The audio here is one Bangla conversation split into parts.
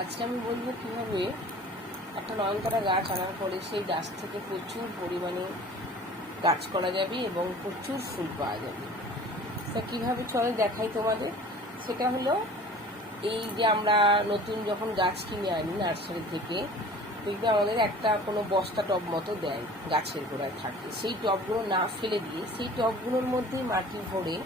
আজকে আমি বলবো কীভাবে একটা নয়নতারা গাছ আনার পরে সেই গাছ থেকে প্রচুর পরিমাণে গাছ করা যাবে এবং প্রচুর ফুল পাওয়া যাবে। তা কীভাবে চলে দেখাই তোমাদের। সেটা হলো এই যে আমরা নতুন যখন গাছ কিনে আনি নার্সারি থেকে, দেখবে আমাদের একটা কোনো বস্তা টব মতো দেয়, গাছের গোড়ায় থাকে। সেই টবগুলো না ফেলে দিয়ে সেই টবগুলোর মধ্যেই মাটি ভরে,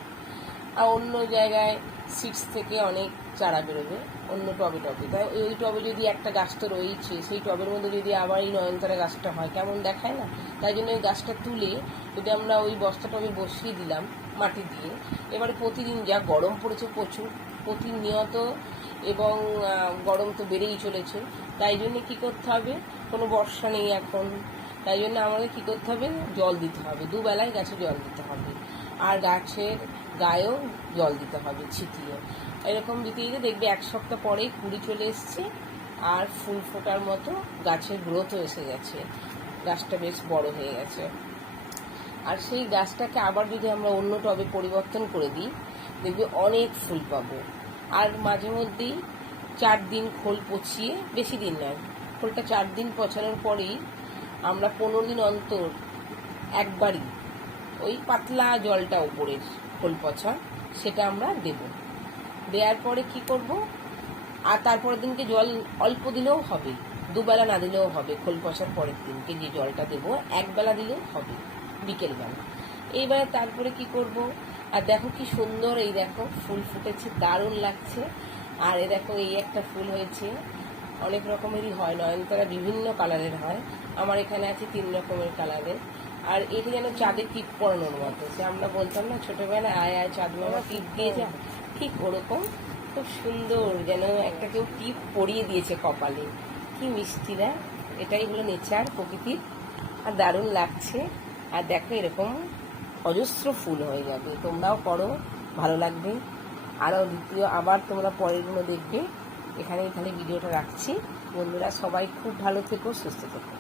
আর অন্য জায়গায় সিডস থেকে অনেক চারা বেরোবে অন্য টবে তাই ওই টবে যদি একটা গাছ তো রয়েছে, সেই টবের মধ্যে যদি আবার এই নয়নতারা গাছটা হয় কেমন দেখায় না। তাই জন্য ওই গাছটা তুলে যদি আমরা ওই বস্তা টবে বসিয়ে দিলাম মাটি দিয়ে, এবারে প্রতিদিন যা গরম পড়েছে প্রচুর প্রতিনিয়ত, এবং গরম তো বেড়েই চলেছে, তাই জন্য কী করতে হবে, কোনো বর্ষা নেই এখন, তাই জন্য আমাদের কী করতে হবে, জল দিতে হবে, দুবেলায় গাছে জল দিতে হবে, আর গাছের গায়েও জল দিতে হবে ছিটিয়ে। এরকম দিতে দিতে দেখবে এক সপ্তাহ পরেই কুড়ি চলে এসছে, আর ফুল ফোটার মতো গাছের গ্রোথও এসে গেছে, গাছটা বেশ বড় হয়ে গেছে। আর সেই গাছটাকে আবার যদি আমরা অন্য টবে পরিবর্তন করে দিই, দেখবে অনেক ফুল পাবো। আর মাঝে মধ্যেই 4 দিন খোল পচিয়ে, বেশি দিন নয়, খোলটা 4 দিন পচানোর পরেই আমরা 15 দিন অন্তর একবারই ওই পাতলা জলটা উপরের খোল পচা সেটা আমরা দেব। দেওয়ার পরে কি করব, আর তারপরের দিনকে জল অল্প দিলেও হবে, দুবেলা না দিলেও হবে। খোল পচার পরের দিনকে যে জলটা দেবো একবেলা দিলেও হবে, বিকেলবেলা। এইবারে তারপরে কি করব, আর দেখো কি সুন্দর, এই দেখো ফুল ফুটেছে, দারুণ লাগছে। আর এ দেখো এই একটা ফুল হয়েছে, অনেক রকমেরই হয় নয়নতারা, বিভিন্ন কালারের হয়, আমার এখানে আছে 3 রকমের কালারের। আর এটা যেন চাঁদের টিপ পরানোর মতো, যে আমরা বলতাম না ছোটবেলায় আয় আয় চাঁদ মামা টিপ দিয়ে যা, ঠিক ওরকম খুব সুন্দর, যেন একটা কেউ টিপ পরিয়ে দিয়েছে কপালে। কি মিষ্টিরা, এটাই হলো নেচার, প্রকৃতির, আর দারুণ লাগছে। আর দেখো এরকম অজস্র ফুল হয়ে যাবে, তোমরাও করো, ভালো লাগবে। আরও দ্বিতীয় আবার তোমরা পরেরগুলো দেখবে। এখানে ভিডিওটা রাখছি। বন্ধুরা সবাই খুব ভালো থেকো, সুস্থ থেকো।